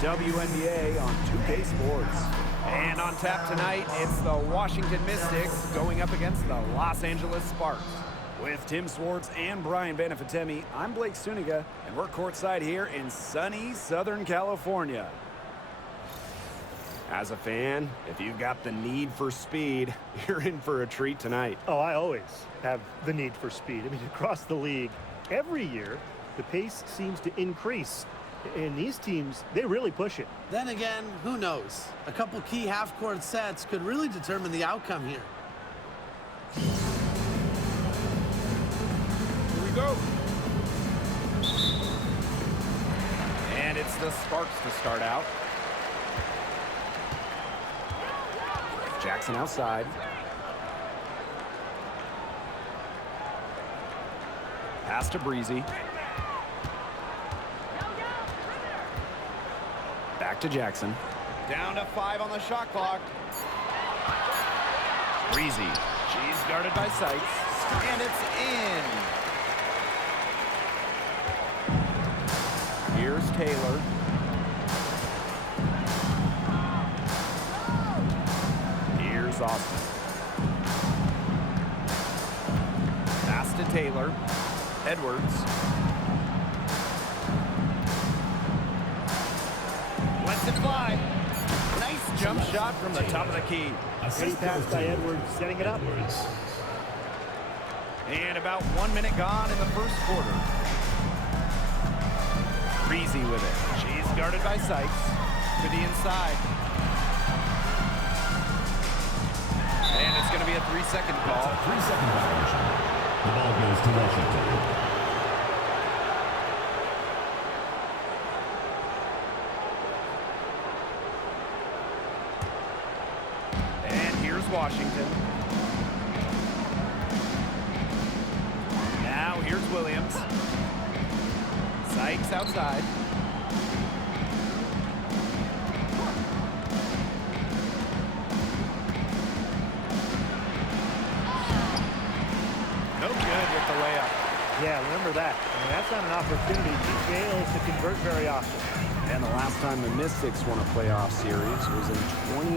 WNBA on 2K Sports. And on tap tonight, it's the Washington Mystics going up against the Los Angeles Sparks. With Tim Swartz and Brian Banafitemi, I'm Blake Suniga, and we're courtside here in sunny Southern California. As a fan, if you've got the need for speed, you're in for a treat tonight. Oh, I always have the need for speed. I mean, across the league, every year, the pace seems to increase. And these teams, they really push it. Then again, who knows? A couple key half-court sets could really determine the outcome here. Here we go. And it's the Sparks to start out. Jackson outside. Pass to Breezy. Back to Jackson. Down to 5 on the shot clock. Breezy. She's guarded by Sykes. And it's in. Here's Taylor. Here's Austin. Pass to Taylor. Edwards. Lets it fly. Nice jump shot from the top of the key. Great pass by Edwards, setting it up. And about 1 minute gone in the first quarter. Breezy with it. She's guarded by Sykes. To the inside. And it's going to be a 3-second call. 3-second violation. The ball goes to Washington. Washington. Now here's Williams. Sykes outside. No good with the layup. Yeah, remember that. I mean, that's not an opportunity he fails to convert very often. And the last time the Mystics won a playoff series was in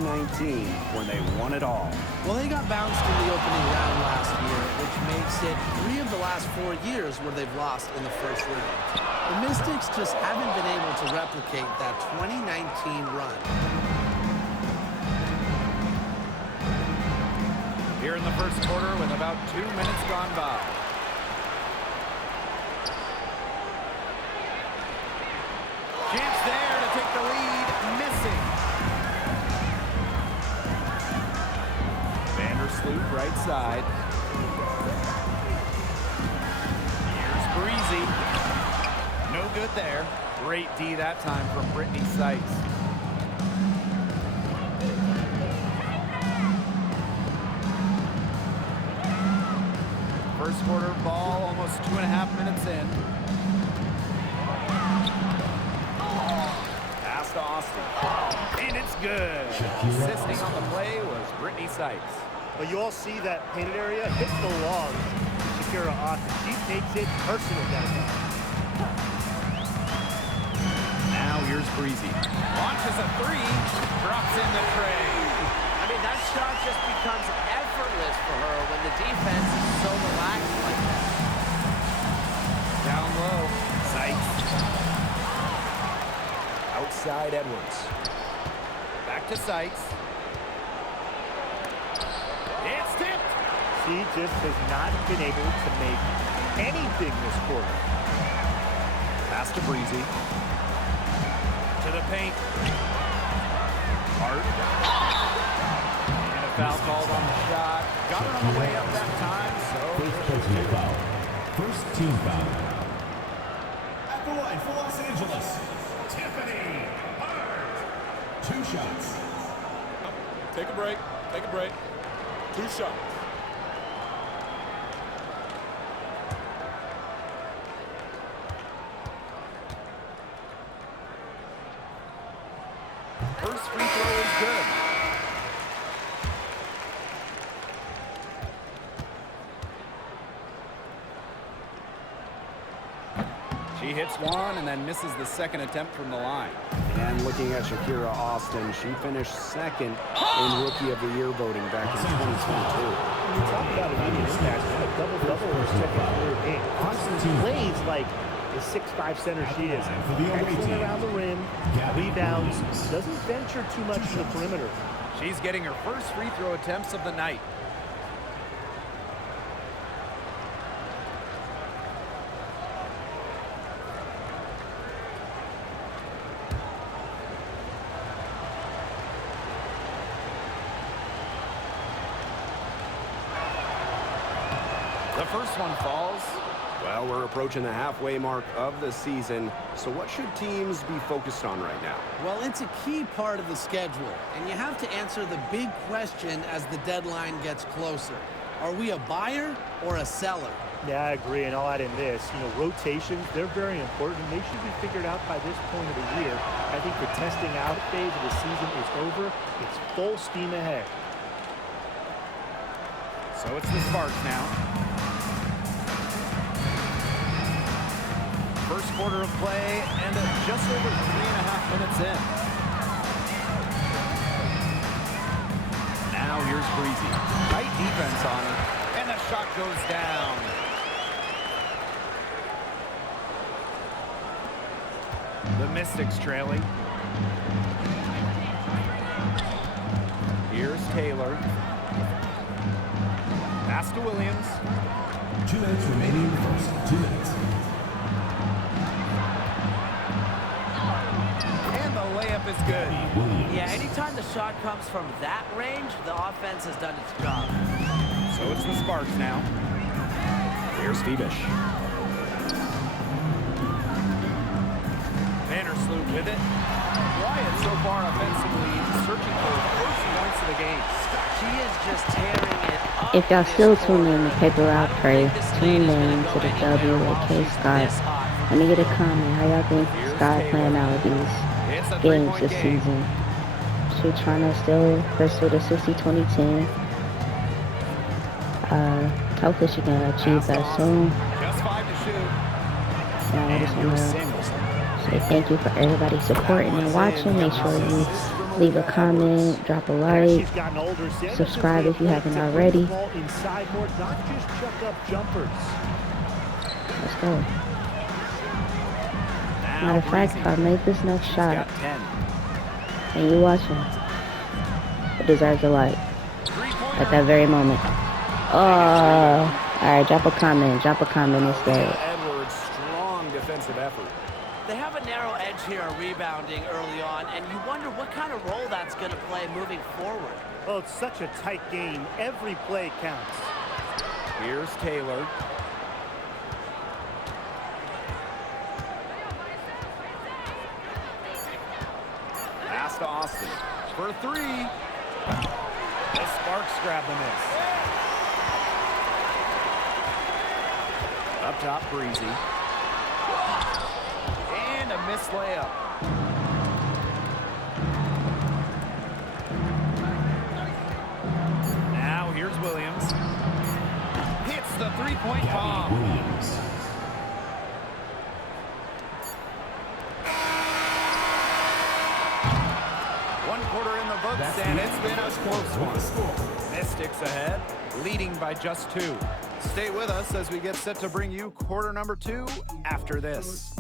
2019 when they won it all. Well, they got bounced in the opening round last year, which makes it 3 of the last 4 years where they've lost in the first round. The Mystics just haven't been able to replicate that 2019 run. Here in the first quarter with about 2 minutes gone by. Chance there to take the lead, missing. Vandersloot right side. Here's Breezy. No good there. Great D that time from Brittany Sykes. First quarter ball, almost 2.5 minutes in. To Austin. And it's good. Assisting on the play was Brittany Sykes. Well, you all see that painted area hits the log. Shakira Austin. She takes it personal down there. Now here's Breezy. Launches a 3. Drops in the tray. I mean, that shot just becomes effortless for her when the defense is so relaxed like that. Down low. Sykes. Outside Edwards. Back to Sykes. It's tipped. She just has not been able to make anything this quarter. Pass to Breezy. To the paint. Hart. And a foul called on the shot. Got it on the way up that time, so... First personal foul. First team foul. At the line for Los Angeles, Tiffany Hart. 2 shots. Take a break. Take a break. 2 shots. First free throw is good. She She hits one and then misses the second attempt from the line. And looking at Shakira Austin, she finished second in Rookie of the Year voting back in 2022. When you talk about immediate impact, a double-double in her second career game. Austin plays like the 6'5" center she is. Excellent around the rim, rebounds, doesn't venture too much to the perimeter. She's getting her first free throw attempts of the night. The first one falls. Well, we're approaching the halfway mark of the season, so what should teams be focused on right now? Well, it's a key part of the schedule, and you have to answer the big question as the deadline gets closer. Are we a buyer or a seller? Yeah, I agree, and I'll add in this. Rotations, they're very important. They should be figured out by this point of the year. I think the testing out phase of the season is over. It's full steam ahead. So it's the Sparks now. First quarter of play, and just over 3.5 minutes in. Now here's Breezy. Tight defense on her, and the shot goes down. The Mystics trailing. Here's Taylor. Pass to Williams. 2 minutes remaining in the first. 2 minutes. And the layup is good. Yeah, anytime the shot comes from that range, the offense has done its job. So it's the Sparks now. Here's Febish. Vandersloot with it. Wyatt so far offensively searching for first points of the game. She is just tearing it up. If y'all still tuned in to Paper Route Pray, tune in to the W with K.Scott. Let me get a comment. How y'all think Scott playing out of these games this season? She trying to still pursue the 60-20-10. Hopefully she can achieve that soon. Just 5 to shoot. Now I just want to say thank you for everybody supporting and watching. Make sure you leave a comment, drop a like, subscribe if you haven't already. Let's go. Matter of fact, if I make this next shot and you watching, it deserves a like at that very moment. Alright, drop a comment instead. Edwards, strong defensive effort. They have a narrow edge here on rebounding early on, and you wonder what kind of role that's going to play moving forward. Well, it's such a tight game. Every play counts. Here's Taylor. Pass to Austin for 3. The Sparks grab the miss. Up top, Breezy. And a missed layup. Now here's Williams. Hits the three-point bomb. Williams. One quarter in the books, and it's been a close one. Mystics ahead, leading by just 2. Stay with us as we get set to bring you quarter number 2 after this.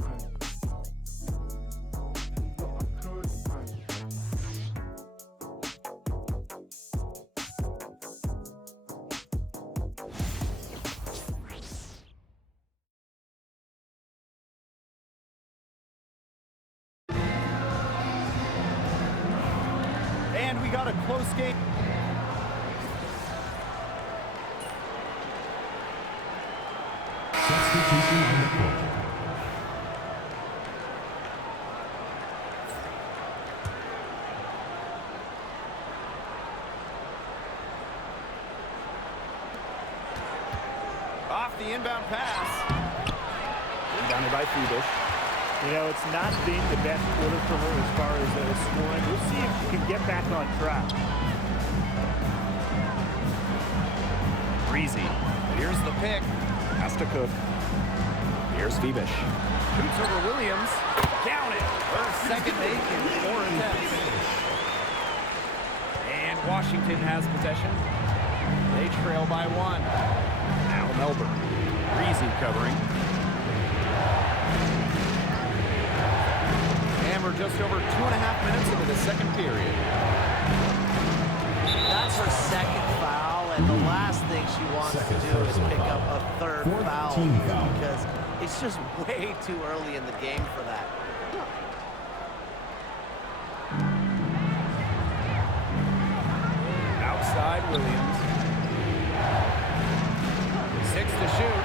And we got a close game. Substitution on the court. Off the inbound pass. Rebounded by Febish. It's not been the best quarter for her as far as scoring. We'll see if she can get back on track. Breezy. Here's the pick. Has to Cook. Here's Phoebish. Shoots over Williams. Down it. Her second make in 4 attempts. And Washington has possession. They trail by 1. Now Melbourne. Breezy covering. And we're just over 2.5 minutes into the second period. That's her second foul, and the last thing she wants to do is pick up a third foul because it's just way too early in the game for that. Outside Williams. 6 to shoot.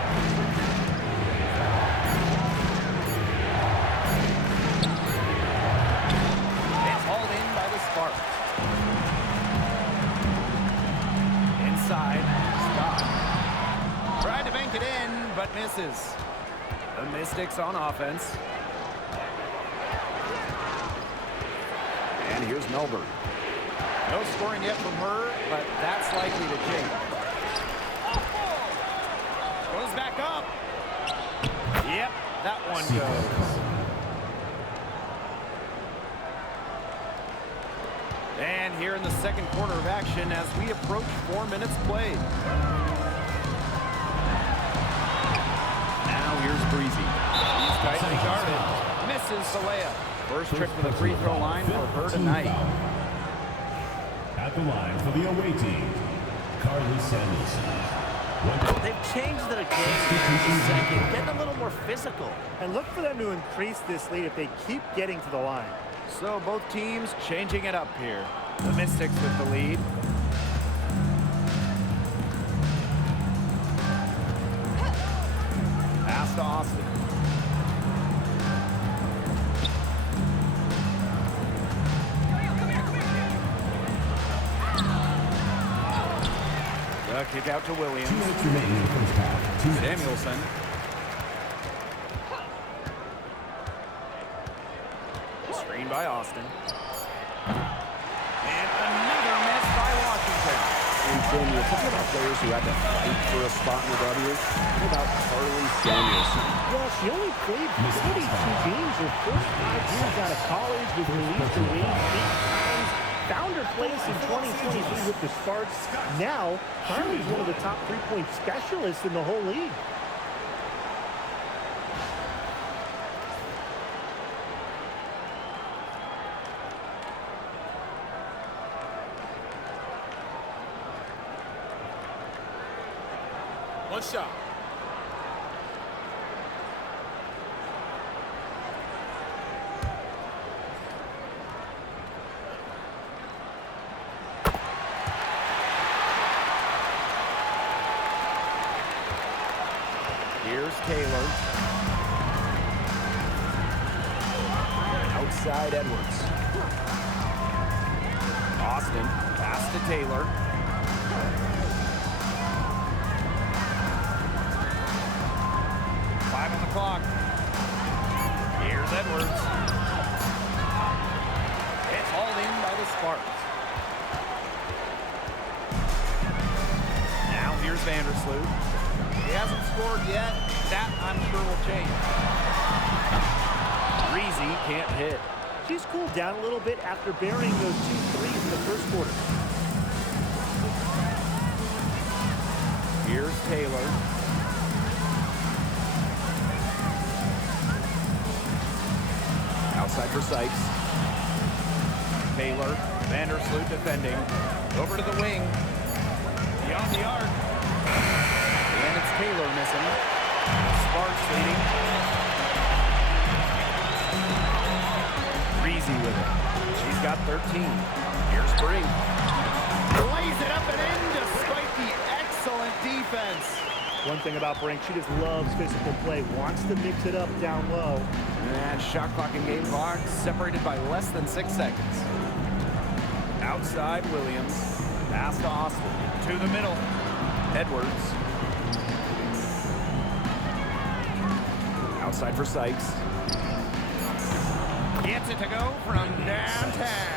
It's hauled in by the Sparks. Inside, Scott. Tried to bank it in, but misses. The Mystics on offense. And here's Melbourne. No scoring yet from her, but that's likely to change. Goes back up. Yep, that one goes. And here in the second quarter of action as we approach 4 minutes played. Now here's Breezy. She's tightly guarded. Misses the layup. First trip to the free throw line for her tonight. At the line for the away team, Carly Samuelson. They've changed their game in the second, getting a little more physical. And look for them to increase this lead if they keep getting to the line. So both teams changing it up here. The Mystics with the lead. Pass to Austin. The kick out to Williams. 2 minutes remaining in the first half. 2 minutes. Samuelson. Screen by Austin. And another miss by Washington. And Samuel, talking about players who had to fight for a spot in the W. What about Carly Samuelson? Well, she only played 42 games her first 5 years out of college, was released to wage 8 times. Found her place in 2023 with the Sparks. Now, Carly's one of the top 3-point specialists in the whole league. One shot. Here's Taylor. Outside Edwards. Austin, pass to Taylor. Five on the clock. Here's Edwards. It's hauled in by the Sparks. Now here's Vandersloot. He hasn't scored yet. That, I'm sure, will change. Breezy can't hit. She's cooled down a little bit after burying those 2 threes in the first quarter. Here's Taylor. Outside for Sykes. Taylor, Vandersloot defending. Over to the wing. Beyond the arc. And it's Taylor missing. Sparks leading. Breezy with it. She's got 13. Here's Brink. Lays it up and in despite the excellent defense. One thing about Brink, she just loves physical play, wants to mix it up down low. And shot clock and game clock separated by less than 6 seconds. Outside Williams. Pass to Austin. To the middle. Edwards. Outside for Sykes. Gets it to go from downtown.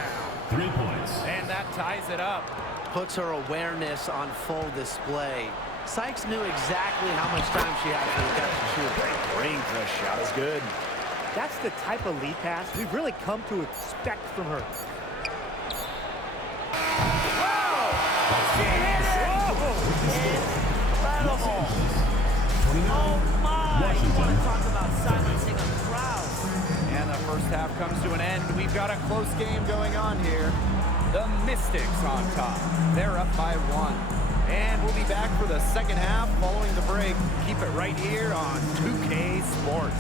3 points. And that ties it up. Puts her awareness on full display. Sykes knew exactly how much time she had for the catch and shoot. Brink, the shot is good. That's the type of lead pass we've really come to expect from her. She hit it! Incredible! Oh my! You want to talk about silencing a crowd. And the first half comes to an end. We've got a close game going on here. The Mystics on top. They're up by 1. And we'll be back for the second half following the break. Keep it right here on 2K Sports.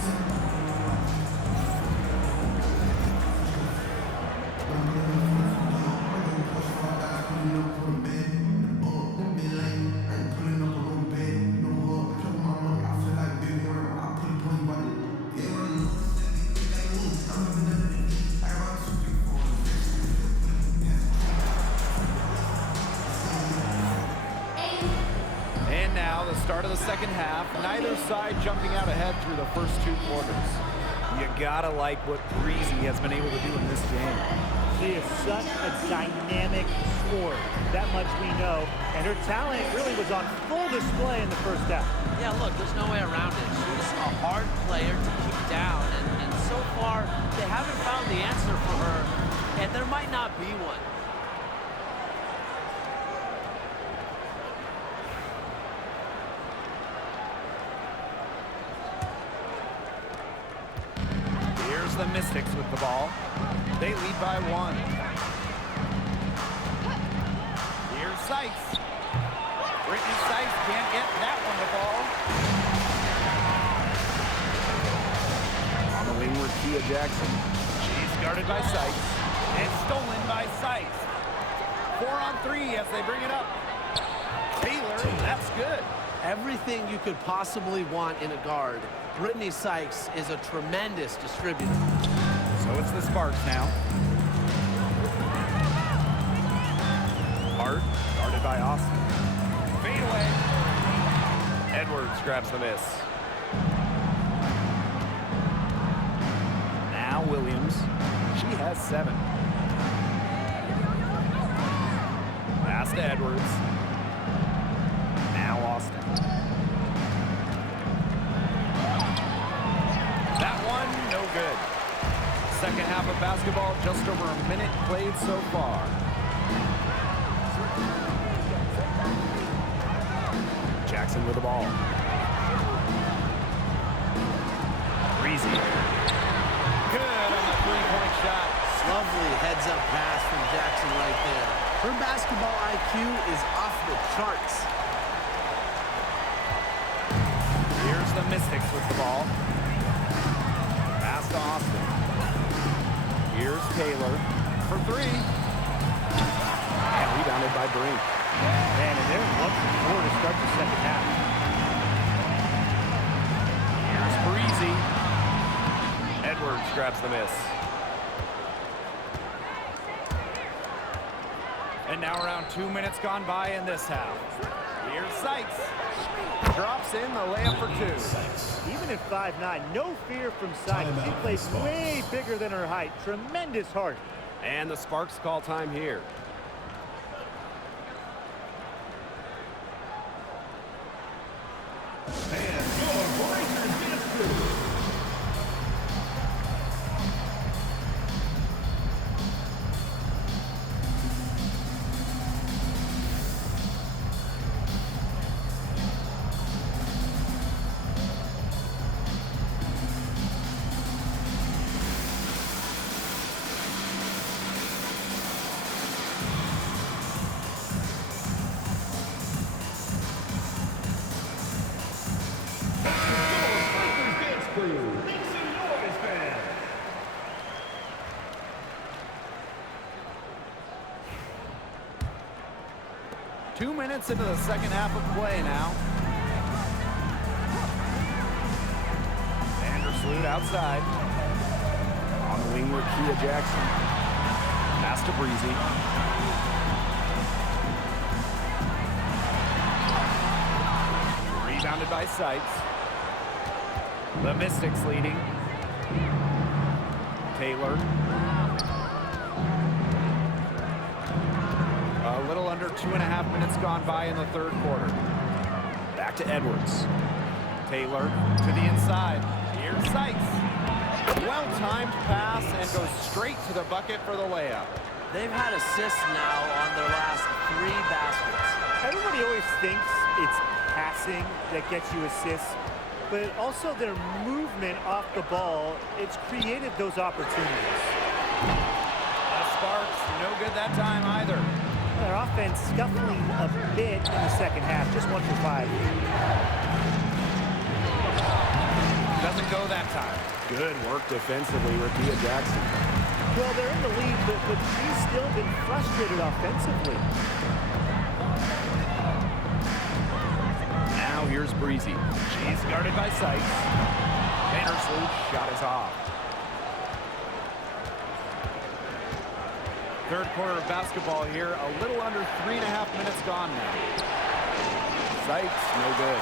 And now the start of the second half. Neither side jumping out ahead through the first 2 quarters. You gotta like what Breezy has been able to do in this game. She is such a dynamic scorer. That much we know. And her talent really was on full display in the first half. Yeah, look, there's no way around it. She's a hard player to keep down, and so far, they haven't found the answer for her, and there might not be one. Here's the Mystics with the ball. They lead by 1. Here's Sykes. Brittany Sykes can't get that one to fall. On the wingward, Kia Jackson. She's guarded by Sykes. And stolen by Sykes. 4 on 3 as they bring it up. Taylor, that's good. Everything you could possibly want in a guard. Brittany Sykes is a tremendous distributor. So it's the Sparks now. Hart, guarded by Austin. Fade away. Edwards grabs the miss. Now Williams. She has 7. Pass to Edwards. Now Austin. That one, no good. Second half of basketball, just over a minute played so far. Jackson with the ball. Breezy. Good on the three-point shot. Lovely heads-up pass from Jackson right there. Her basketball IQ is off the charts. Here's the Mystics with the ball. Pass to Austin. Here's Taylor for 3. And rebounded by Brink. Man, and they're 1 for 4 to start the second half. Here's Breezy. Edwards grabs the miss. And now around 2 minutes gone by in this half. Here's Sykes. Drops in the layup for 2. Even at 5'9", no fear from Sykes. She plays way bigger than her height. Tremendous heart. And the Sparks call time here. Two minutes into the second half of play now. Vandersloot outside. On the wing with Kia Jackson. Pass to Breezy. Rebounded by Sykes. The Mystics leading. Taylor. A little under 2.5 minutes gone by in the third quarter. to Edwards. Taylor to the inside. Here's Sykes. Well-timed pass and goes straight to the bucket for the layup. They've had assists now on their last 3 baskets. Everybody always thinks it's passing that gets you assists, but also their movement off the ball, it's created those opportunities. The Sparks, no good that time either. Their offense scuffling a bit in the second half, just 1 for 5. Doesn't go that time. Good work defensively, Rakia Jackson. Well, they're in the lead, but she's still been frustrated offensively. Now here's Breezy. She's guarded by Sykes. Vandersloot shot is off. Third quarter of basketball here, a little under 3.5 minutes gone now. Sykes, no good.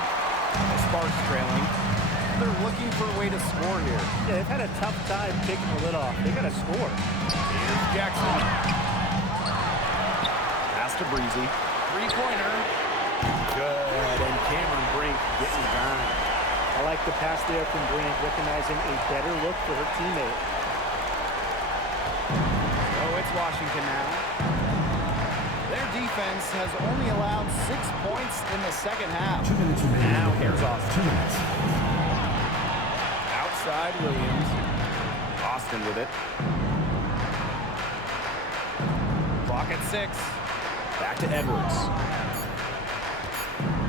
The Sparks trailing. They're looking for a way to score here. Yeah, they've had a tough time taking the lid off. They got to score. Here's Jackson. Pass to Breezy. Three-pointer. Good, and Cameron Brink getting down. I like the pass there from Brink, recognizing a better look for her teammate. Oh, it's Washington now. Their defense has only allowed 6 points in the second half. 2 minutes remaining. Now here's Austin. 2 minutes. Outside Williams. Austin with it. Clock at 6. Back to Edwards.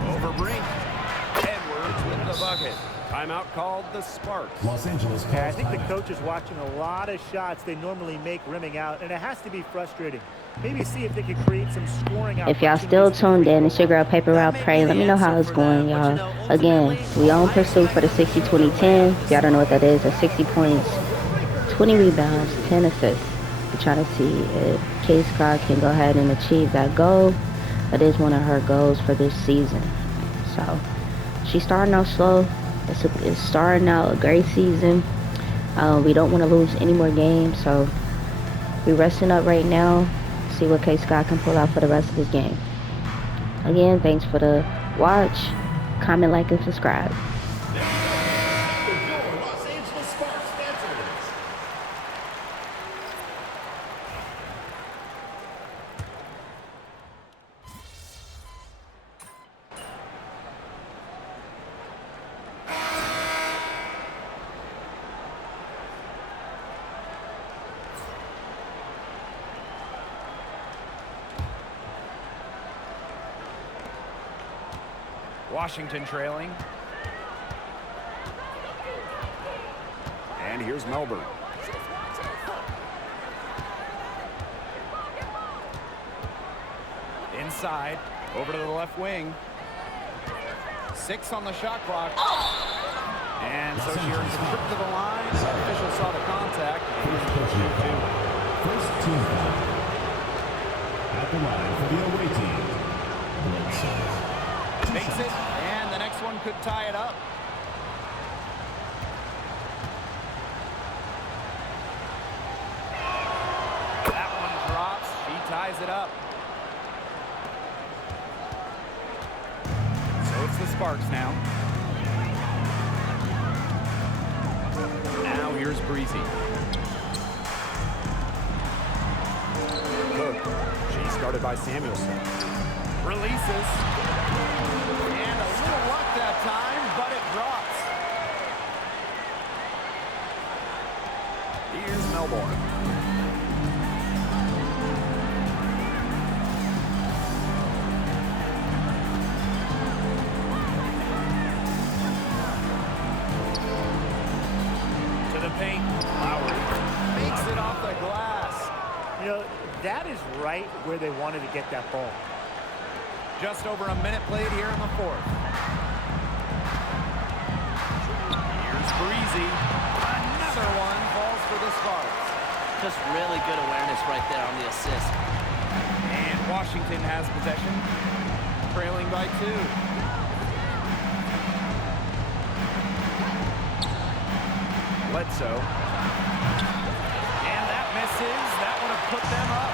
Over Brink. Edwards with the bucket. Timeout called the Sparks. Los Angeles. Yeah, I think the coach is watching a lot of shots they normally make rimming out, and it has to be frustrating. Maybe see if they can create some scoring If y'all still tuned in, it's your girl Paper Route Pray. Let me know how it's going, y'all. Again, we on pursuit for the 60-20-10. If y'all don't know what that is, that's 60 points, 20 rebounds, 10 assists. We're trying to see if K.Scott can go ahead and achieve that goal. That is one of her goals for this season. So she's starting out slow. It's starting out a great season. We don't want to lose any more games, so we're resting up right now. See what K.Scott can pull out for the rest of this game. Again, thanks for the watch. Comment, like, and subscribe. Los Angeles Sparks dancers. Washington trailing. And here's Melbourne. Inside, over to the left wing. 6 on the shot clock. And so she earns a trip to the line. The official saw the contact. First team foul. At the line for the away team. Makes it, and the next one could tie it up. That one drops. She ties it up. So it's the Sparks now. Now here's Breezy. Cook. She's guarded by Samuelson. Releases. And a little luck that time, but it drops. Here's Melbourne. To the paint. Lowry makes it off the glass. You know, that is right where they wanted to get that ball. Just over a minute played here in the fourth. Here's Breezy. Another one falls for the Sparks. Just really good awareness right there on the assist. And Washington has possession, trailing by 2. Bledsoe. And that misses. That would have put them up.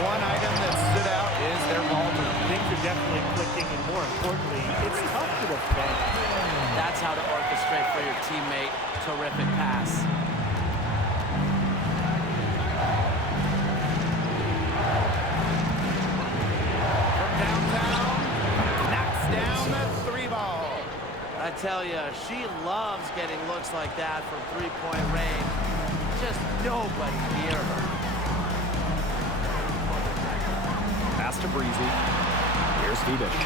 One item that stood out is their ball movement. Things are definitely clicking, and more importantly, it's tough defense. That's how to orchestrate for your teammate. Terrific pass. From downtown, knocks down the 3-ball. I tell you, she loves getting looks like that from three-point range. Just nobody near her. Pass to Breezy. Here's Feedish.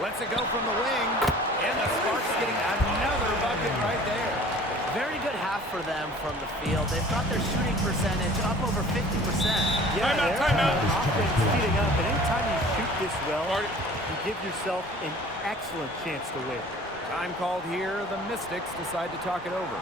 Lets it go from the wing, and the Sparks getting another bucket right there. Very good half for them from the field. They've got their shooting percentage up over 50%. Yeah, Timeout. Offense speeding up, and anytime you shoot this well, you give yourself an excellent chance to win. Time called here. The Mystics decide to talk it over.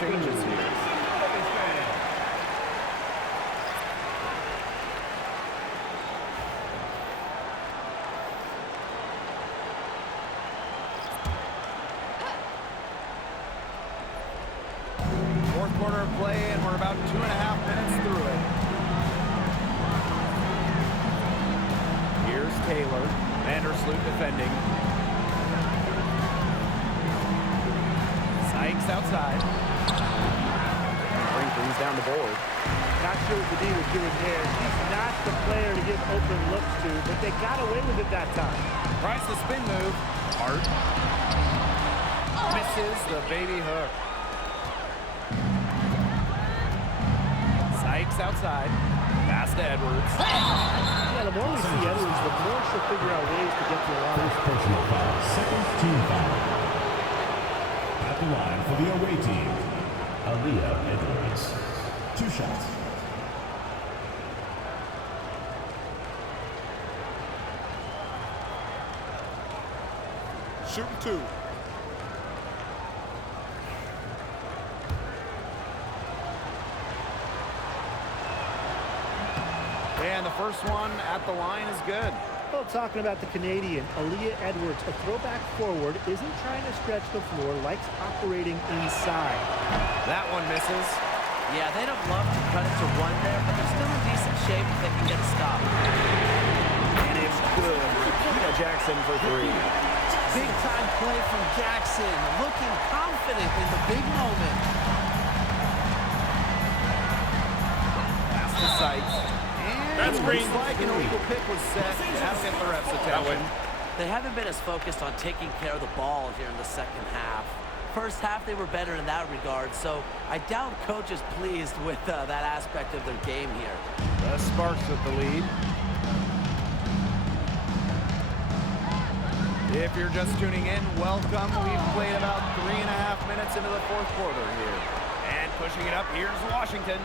Changes here. Fourth quarter of play, and we're about 2.5 minutes through it. Here's Taylor. Vandersloot defending. Sykes outside. Brings down the board. Not sure what the D was doing there. She's not the player to give open looks to, but they got away with it that time. Tries the spin move. Hart. Misses the baby hook. Sykes outside. Pass to Edwards. Yeah, the more we see Edwards, the more she'll figure out ways to get to the line. Personal foul. Second team foul. At the line for the away team, Aaliyah Edwards. 2 shots. Shooting 2. And the first one at the line is good. Well, talking about the Canadian, Aaliyah Edwards, a throwback forward, isn't trying to stretch the floor, likes operating inside. That one misses. Yeah, they'd have loved to cut it to one there, but they're still in decent shape if they can get a stop. And it's good. Rakita Jackson for 3. Big-time play from Jackson, looking confident in the big moment. Pass to Sykes. And That's green. looks like an illegal pick was set. That'll get the ref's attention. They haven't been as focused on taking care of the ball here in the second half. First half, they were better in that regard, so I doubt Coach is pleased with that aspect of their game here. The Sparks with the lead. If you're just tuning in, welcome. We've played about 3.5 minutes into the fourth quarter here. And pushing it up, here's Washington.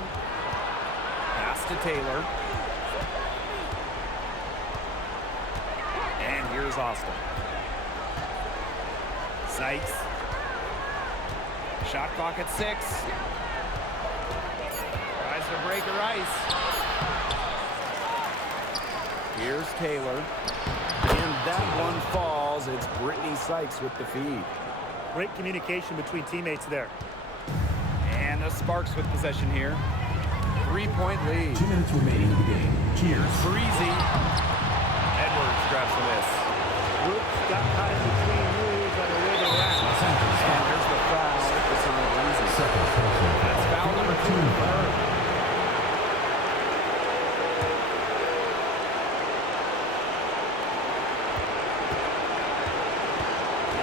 Pass to Taylor. And here's Austin. Sykes. Shot clock at 6. Tries to break her ice. Here's Taylor. And that one falls. It's Brittany Sykes with the feed. Great communication between teammates there. And the Sparks with possession here. 3-point lead. 2 minutes remaining in the game. Here's Breezy. Edwards grabs the miss. Brooks got caught in between moves on the way to that. And there's the foul. It's on Breezy. That's foul number 2 for her.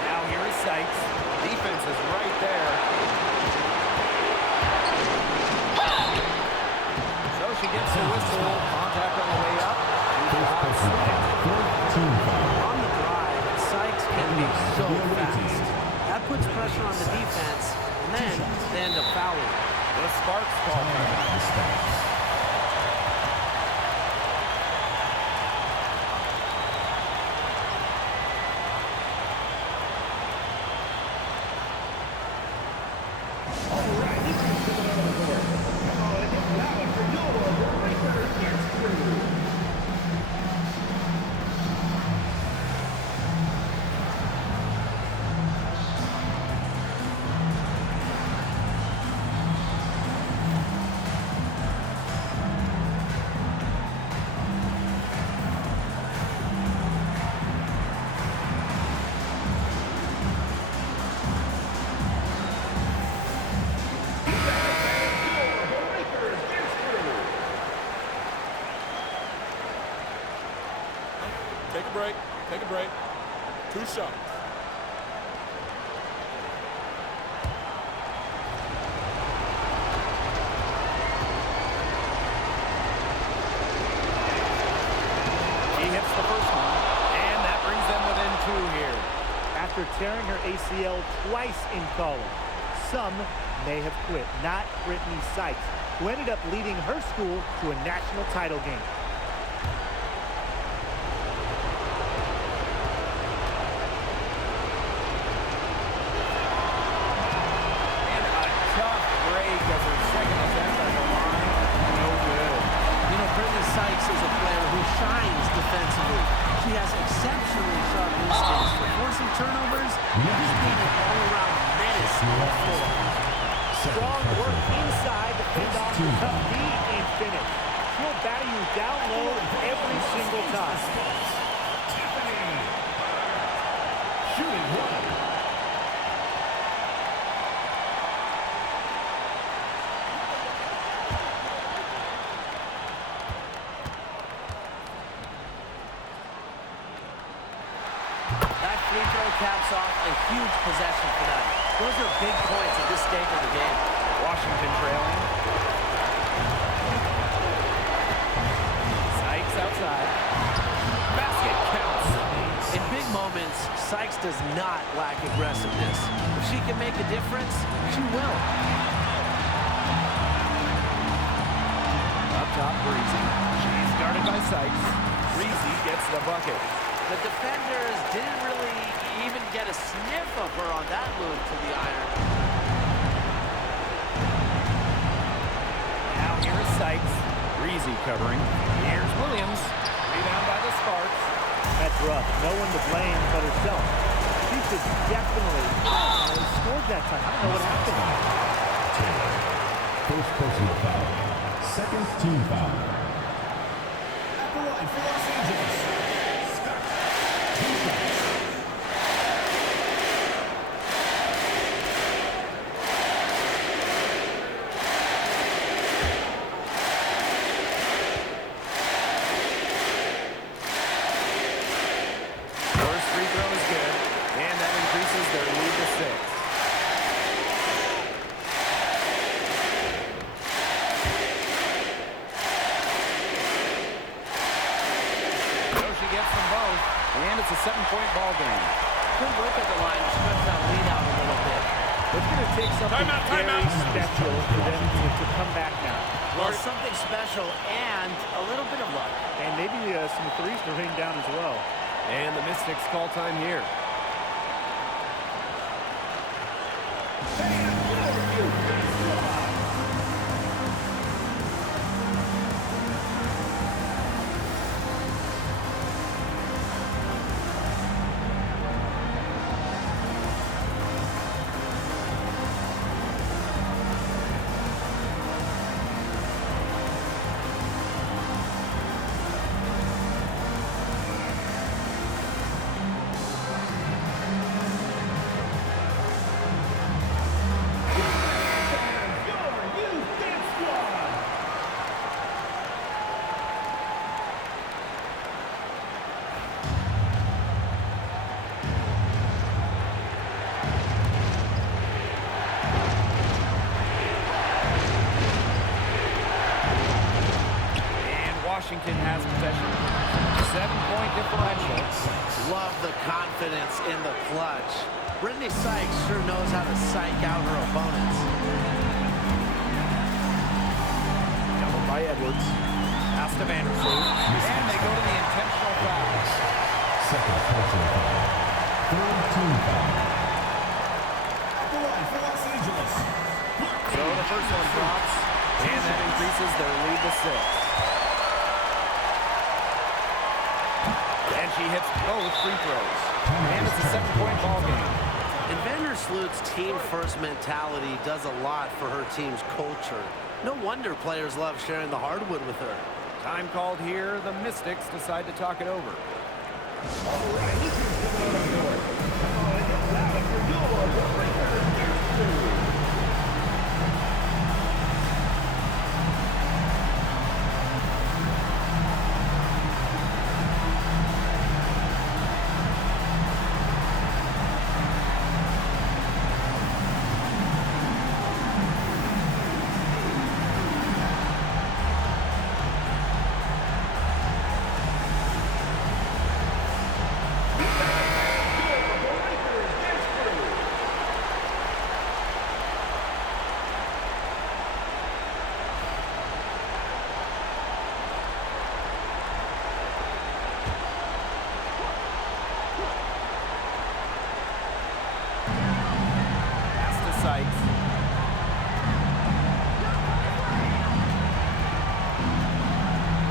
Now here is Sykes. Defense is right there. So she gets the whistle. Contact on the way up. On the drive, Sykes can be so fast. That puts pressure on the defense, and then they end up fouling. The Sparks call timeout. Take a break. Take a break. 2 shots. He hits the first one, and that brings them within 2 here. After tearing her ACL twice in college, some may have quit. Not Brittany Sykes, who ended up leading her school to a national title game. Sykes is a player who shines defensively. She has exceptionally sharp instincts for forcing turnovers and just being an all-around menace on the floor. Strong work inside to fend off the tough D and finish. She'll battle you down low every single time. Shooting one. Free throw caps off a huge possession for them. Those are big points at this stage of the game. Washington trailing. Sykes outside. Basket counts. In big moments, Sykes does not lack aggressiveness. If she can make a difference, she will. Up top, Breezy. She's guarded by Sykes. Breezy gets the bucket. The defenders didn't really even get a sniff of her on that move to the iron. Now here is Sykes. Breezy covering. Here's Williams. Rebound by the Sparks. That's rough. No one to blame but herself. She should definitely have scored that time. I don't know what happened. Taylor. First personal foul. Second team foul. At the line for Los Angeles. And it's a 7-point ball game. Good work at the line to stretch that lead out a little bit. It's going to take something very special for them to come back now. Well, something special and a little bit of luck. And maybe some threes to rain down as well. And the Mystics call time here. Washington has possession. 7-point differential. Love the confidence in the clutch. Brittany Sykes sure knows how to psych out her opponents. Doubled by Edwards. Pass to Vandersloot. And they go to the intentional foul. Second personal foul. Third team foul. At the line for Los Angeles. So the first one drops, and that increases their lead to 6. And she hits both free throws. And it's a 7-point ball game. And Vandersloot's team-first mentality does a lot for her team's culture. No wonder players love sharing the hardwood with her. Time called here. The Mystics decide to talk it over.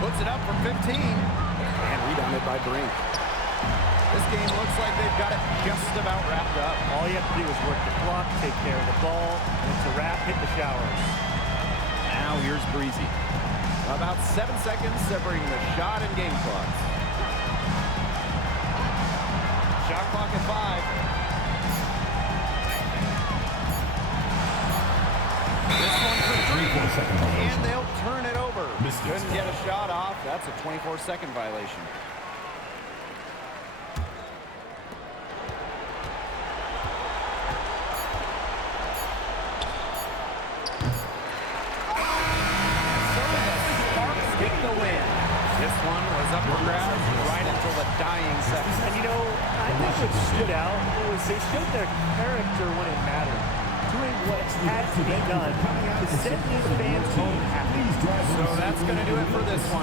Puts it up for 15. And rebounded by Brink. This game looks like they've got it just about wrapped up. All you have to do is work the clock, take care of the ball, and it's a wrap, hit the showers. Now here's Breezy. About 7 seconds separating the shot and game clocks. Shot clock at 5. This one for 3. And they'll turn it over. Couldn't get a shot off. That's a 24-second violation. So the Sparks get the win. This one was up for grabs right until the dying seconds. And you know, I think what stood out was they showed their character when it mattered, doing what had to be done to send these fans home happy. So that's going to do it for this one.